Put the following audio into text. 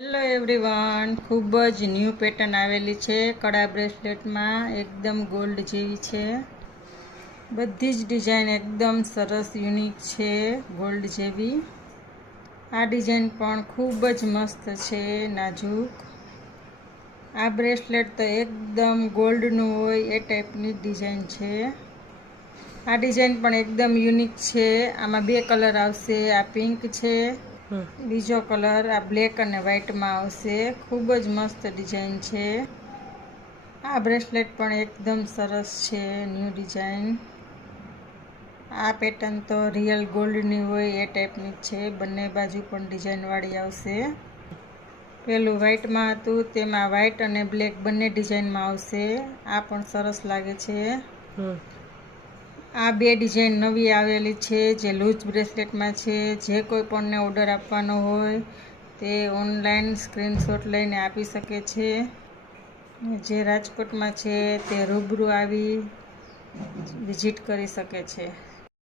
Hello everyone, ખૂબ જ new pattern આવેલી છે કડા બ્રેસલેટમાં. એકદમ ગોલ્ડ જેવી છે. બધી જ ડિઝાઇન એકદમ સરસ યુનિક છે, ગોલ્ડ જેવી. આ ડિઝાઇન પણ ખૂબ જ મસ્ત છે, નાજુક. આ બ્રેસલેટ તો એકદમ ગોલ્ડનું હોય એ ટાઈપની ડિઝાઇન છે. આ ડિઝાઇન પણ એકદમ યુનિક છે. આમાં બે કલર આવશે. આ પિંક છે, બીજો કલર આ બ્લેક અને વ્હાઈટમાં આવશે. ખૂબ જ મસ્ત ડિઝાઇન છે. આ બ્રેસલેટ પણ એકદમ સરસ છે, ન્યૂ ડિઝાઇન. આ પેટર્ન તો રિયલ ગોલ્ડની હોય એ ટાઈપની છે. બંને બાજુ પણ ડિઝાઇનવાળી આવશે. પેલું વ્હાઈટમાં હતું, તેમાં વ્હાઈટ અને બ્લેક બંને ડિઝાઇનમાં આવશે. આ પણ સરસ લાગે છે. આ બે ડિઝાઇન નવી આવેલી છે, જે લૂઝ બ્રેસલેટમાં છે. જે કોઈ પણને ઓર્ડર આપવાનો હોય તે ઓનલાઈન સ્ક્રીનશોટ લઈને આપી શકે છે. જે રાજકોટમાં છે તે રૂબરૂ આવી વિઝિટ કરી શકે છે.